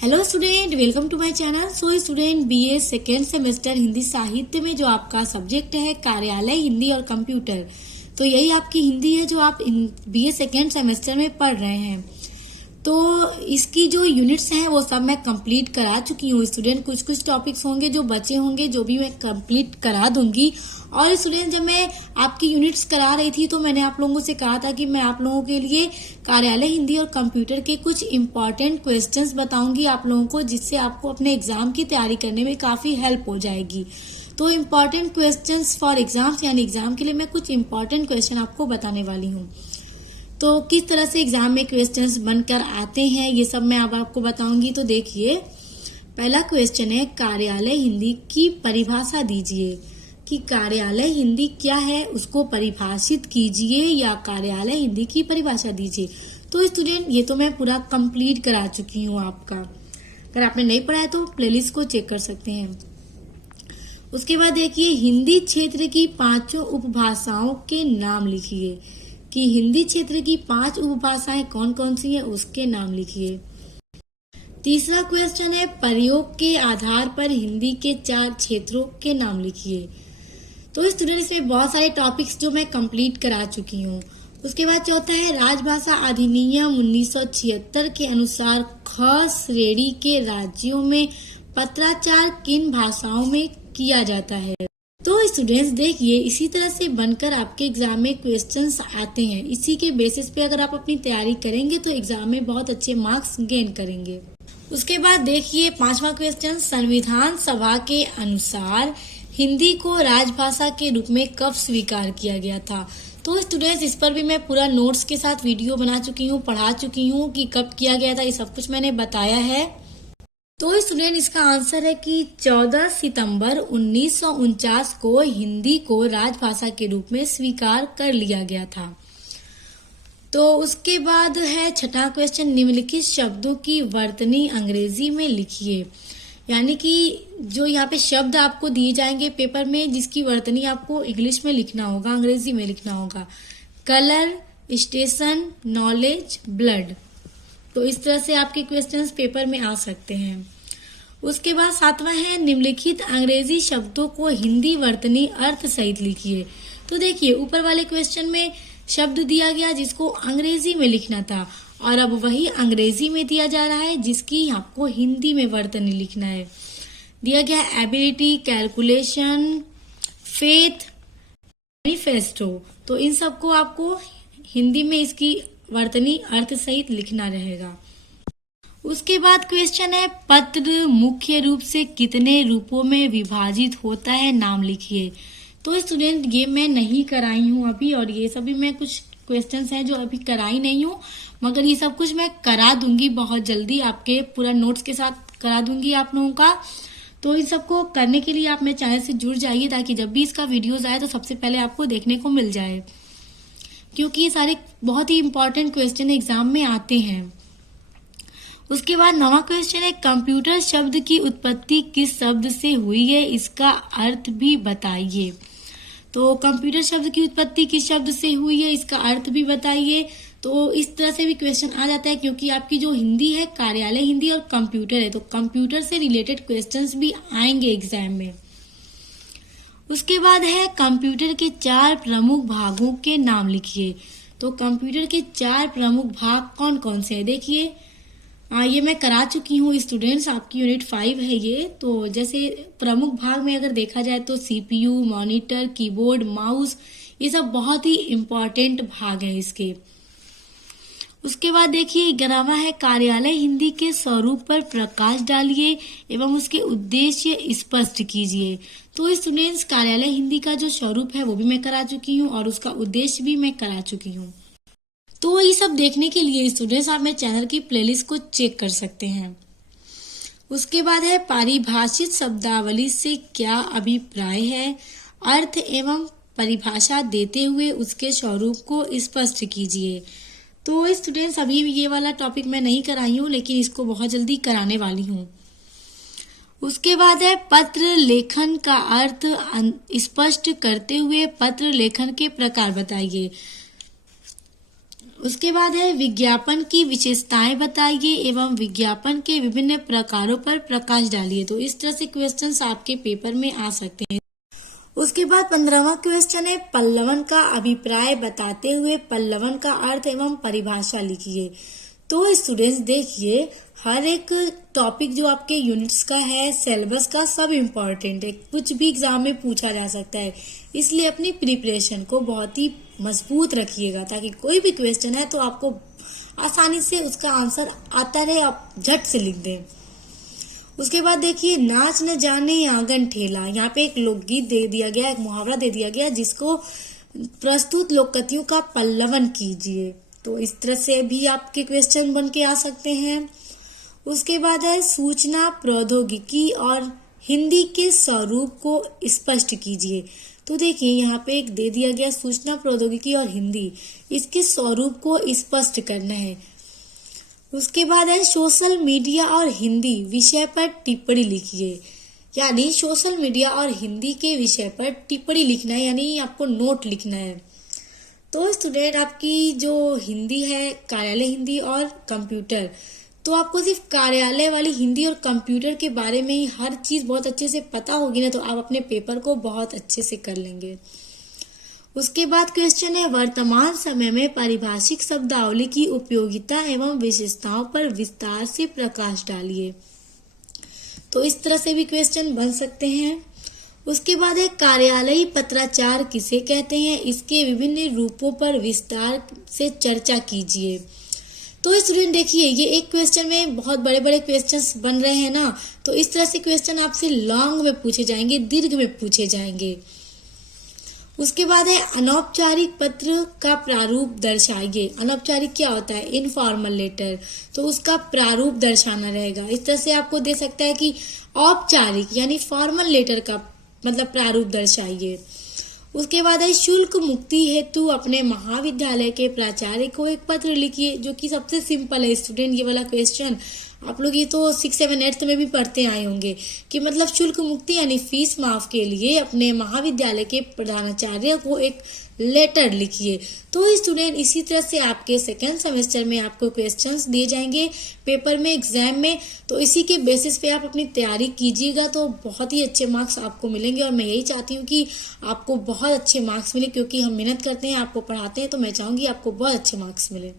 Hello student, welcome to my channel. So student, BA second semester Hindi साहित्य में जो आपका सब्जेक्ट है कार्यालय हिंदी और कंप्यूटर, तो यही आपकी हिंदी है जो आप बीए सेकेंड सेमेस्टर में पढ़ रहे हैं। तो इसकी जो यूनिट्स हैं वो सब मैं कंप्लीट करा चुकी हूँ स्टूडेंट। कुछ कुछ टॉपिक्स होंगे जो बचे होंगे, जो भी मैं कंप्लीट करा दूंगी। और स्टूडेंट, जब मैं आपकी यूनिट्स करा रही थी तो मैंने आप लोगों से कहा था कि मैं आप लोगों के लिए कार्यालय हिंदी और कंप्यूटर के कुछ इम्पॉर्टेंट क्वेश्चंस बताऊंगी आप लोगों को, जिससे आपको अपने एग्जाम की तैयारी करने में काफी हेल्प हो जाएगी। तो इम्पॉर्टेंट क्वेश्चंस फॉर एग्जाम्स, यानी एग्जाम के लिए मैं कुछ इम्पॉर्टेंट क्वेश्चन आपको बताने वाली हूँ। तो किस तरह से एग्जाम में क्वेश्चंस बनकर आते हैं ये सब मैं अब आपको बताऊंगी। तो देखिए, पहला क्वेश्चन है कार्यालय हिंदी की परिभाषा दीजिए, कि कार्यालय हिंदी क्या है उसको परिभाषित कीजिए या कार्यालय हिंदी की परिभाषा दीजिए। तो स्टूडेंट, ये तो मैं पूरा कंप्लीट करा चुकी हूँ आपका। अगर आपने नहीं पढ़ा है तो प्लेलिस्ट को चेक कर सकते हैं। उसके बाद देखिए, हिंदी क्षेत्र की 5 उपभाषाओं के नाम लिखिए, कि हिंदी क्षेत्र की 5 उपभाषाएं कौन कौन सी हैं उसके नाम लिखिए। तीसरा क्वेश्चन है, प्रयोग के आधार पर हिंदी के 4 क्षेत्रों के नाम लिखिए। तो स्टूडेंट, इसमें बहुत सारे टॉपिक्स जो मैं कंप्लीट करा चुकी हूँ। उसके बाद चौथा है, राजभाषा अधिनियम 1976 के अनुसार ख श्रेणी के राज्यों में पत्राचार किन भाषाओं में किया जाता है। तो स्टूडेंट्स देखिए, इसी तरह से बनकर आपके एग्जाम में क्वेश्चंस आते हैं। इसी के बेसिस पे अगर आप अपनी तैयारी करेंगे तो एग्जाम में बहुत अच्छे मार्क्स गेन करेंगे। उसके बाद देखिए, 5वां क्वेश्चन, संविधान सभा के अनुसार हिंदी को राजभाषा के रूप में कब स्वीकार किया गया था। तो स्टूडेंट्स, इस पर भी मैं पूरा नोट्स के साथ वीडियो बना चुकी हूँ, पढ़ा चुकी हूँ कि कब किया गया था, ये सब कुछ मैंने बताया है। तो स्टूडेंट, इसका आंसर है कि 14 सितंबर 1949 को हिंदी को राजभाषा के रूप में स्वीकार कर लिया गया था। तो उसके बाद है 6वां क्वेश्चन, निम्नलिखित शब्दों की वर्तनी अंग्रेजी में लिखिए। यानी कि जो यहाँ पे शब्द आपको दिए जाएंगे पेपर में, जिसकी वर्तनी आपको इंग्लिश में लिखना होगा, अंग्रेजी में लिखना होगा। Colour, station, knowledge, blood. तो इस तरह से आपके क्वेश्चंस पेपर में आ सकते हैं। उसके बाद 7वां है, निम्नलिखित अंग्रेजी शब्दों को हिंदी वर्तनी अर्थ सहित लिखिए। तो देखिए, ऊपर वाले क्वेश्चन में शब्द दिया गया जिसको अंग्रेजी में लिखना था, और अब वही अंग्रेजी में दिया जा रहा है जिसकी आपको हिंदी में वर्तनी लिखना है। दिया गया है एबिलिटी, कैलकुलेशन, फेथ, मैनिफेस्टो। तो इन सबको आपको हिंदी में इसकी वर्तनी अर्थ सहित लिखना रहेगा। उसके बाद क्वेश्चन है, पत्र मुख्य रूप से कितने रूपों में विभाजित होता है, नाम लिखिए। तो स्टूडेंट, ये मैं नहीं कराई हूँ अभी, और ये सभी मैं कुछ क्वेश्चंस हैं जो अभी कराई नहीं हूँ, मगर ये सब कुछ मैं करा दूंगी बहुत जल्दी, आपके पूरा नोट्स के साथ करा दूंगी आप लोगों का। तो इन सबको करने के लिए आप मेरे चैनल से जुड़ जाइए, ताकि जब भी इसका वीडियोज आए तो सबसे पहले आपको देखने को मिल जाए, क्योंकि ये सारे बहुत ही इंपॉर्टेंट क्वेश्चन एग्जाम में आते हैं। उसके बाद 9वां क्वेश्चन है, कंप्यूटर शब्द की उत्पत्ति किस शब्द से हुई है, इसका अर्थ भी बताइए। तो कंप्यूटर शब्द की उत्पत्ति किस शब्द से हुई है, इसका अर्थ भी बताइए। तो इस तरह से भी क्वेश्चन आ जाता है, क्योंकि आपकी जो हिंदी है कार्यालय हिंदी और कंप्यूटर है, तो कंप्यूटर से रिलेटेड क्वेश्चंस भी आएंगे एग्जाम में। उसके बाद है, कंप्यूटर के 4 प्रमुख भागों के नाम लिखिए। तो कंप्यूटर के 4 प्रमुख भाग कौन कौन से हैं, देखिए ये मैं करा चुकी हूँ स्टूडेंट्स, आपकी यूनिट 5 है ये। तो जैसे प्रमुख भाग में अगर देखा जाए तो सीपीयू, मॉनिटर, कीबोर्ड, माउस, ये सब बहुत ही इम्पोर्टेंट भाग है इसके। उसके बाद देखिए, 11वां है, कार्यालय हिंदी के स्वरूप पर प्रकाश डालिए एवं उसके उद्देश्य स्पष्ट कीजिए। तो स्टूडेंट्स, कार्यालय हिंदी का जो स्वरूप है वो भी मैं करा चुकी हूँ, और उसका उद्देश्य भी मैं करा चुकी हूँ। तो ये सब देखने के लिए स्टूडेंट्स आप मेरे चैनल की प्लेलिस्ट को चेक कर सकते हैं। उसके बाद है, पारिभाषित शब्दावली से क्या अभिप्राय है, अर्थ एवं परिभाषा देते हुए उसके स्वरूप को स्पष्ट कीजिए। तो स्टूडेंट्स, अभी ये वाला टॉपिक मैं नहीं कराई हूँ, लेकिन इसको बहुत जल्दी कराने वाली हूँ। उसके बाद है, पत्र लेखन का अर्थ स्पष्ट करते हुए पत्र लेखन के प्रकार बताइए। उसके बाद है विज्ञापन की विशेषताएं बताइए एवं विज्ञापन के विभिन्न प्रकारों पर प्रकाश डालिए। तो इस तरह से क्वेश्चंस आपके पेपर में आ सकते हैं। उसके बाद 15वां क्वेश्चन है पल्लवन का अभिप्राय बताते हुए पल्लवन का अर्थ एवं परिभाषा लिखिए। तो स्टूडेंट्स देखिए, हर एक टॉपिक जो आपके यूनिट्स का है, सिलेबस का, सब इम्पोर्टेंट है, कुछ भी एग्जाम में पूछा जा सकता है। इसलिए अपनी प्रिपरेशन को बहुत ही मजबूत रखिएगा ताकि कोई भी क्वेश्चन है तो आपको आसानी से उसका आंसर आता रहे, आप झट से लिख दें। उसके बाद देखिए नाच न जाने आंगन ठेला, यहाँ पे एक लोकगीत दे दिया गया, एक मुहावरा दे दिया गया जिसको प्रस्तुत लोककथियों का पल्लवन कीजिए। तो इस तरह से भी आपके क्वेश्चन बन के आ सकते हैं। उसके बाद है सूचना प्रौद्योगिकी और हिंदी के स्वरूप को स्पष्ट कीजिए। तो देखिए यहाँ पे एक दे दिया गया सूचना प्रौद्योगिकी और हिंदी, इसके स्वरूप को स्पष्ट करना है। उसके बाद है सोशल मीडिया और हिंदी विषय पर टिप्पणी लिखिए, यानी सोशल मीडिया और हिंदी के विषय पर टिप्पणी लिखना है, यानी आपको नोट लिखना है। तो स्टूडेंट आपकी जो हिंदी है, कार्यालय हिंदी और कंप्यूटर, तो आपको सिर्फ कार्यालय वाली हिंदी और कंप्यूटर के बारे में ही हर चीज़ बहुत अच्छे से पता होगी ना, तो आप अपने पेपर को बहुत अच्छे से कर लेंगे। उसके बाद क्वेश्चन है वर्तमान समय में पारिभाषिक शब्दावली की उपयोगिता एवं विशेषताओं पर विस्तार से प्रकाश डालिए। तो इस तरह से भी क्वेश्चन बन सकते हैं। उसके बाद है कार्यालयी पत्राचार किसे कहते हैं, इसके विभिन्न रूपों पर विस्तार से चर्चा कीजिए। तो स्टूडेंट देखिए ये एक क्वेश्चन में बहुत बड़े बड़े क्वेश्चंस बन रहे हैं ना, तो इस तरह से क्वेश्चन आपसे लॉन्ग में पूछे जाएंगे, दीर्घ में पूछे जाएंगे। उसके बाद है अनौपचारिक पत्र का प्रारूप दर्शाइए। अनौपचारिक क्या होता है, इनफॉर्मल लेटर, तो उसका प्रारूप दर्शाना रहेगा। इस तरह से आपको दे सकता है कि औपचारिक यानी फॉर्मल लेटर का मतलब प्रारूप दर्शाइए। उसके बाद है शुल्क मुक्ति हेतु अपने महाविद्यालय के प्राचार्य को एक पत्र लिखिए, जो कि सबसे सिंपल है स्टूडेंट। ये वाला क्वेश्चन आप लोग ये तो 6, 7, 8 में भी पढ़ते आए होंगे कि मतलब शुल्क मुक्ति यानी फीस माफ के लिए अपने महाविद्यालय के प्रधानाचार्य को एक लेटर लिखिए। तो स्टूडेंट इसी तरह से आपके सेकेंड सेमेस्टर में आपको क्वेश्चंस दिए जाएंगे पेपर में, एग्जाम में, तो इसी के बेसिस पे आप अपनी तैयारी कीजिएगा तो बहुत ही अच्छे मार्क्स आपको मिलेंगे। और मैं यही चाहती हूँ कि आपको बहुत अच्छे मार्क्स मिले, क्योंकि हम मेहनत करते हैं, आपको पढ़ाते हैं, तो मैं चाहूँगी आपको बहुत अच्छे मार्क्स मिले।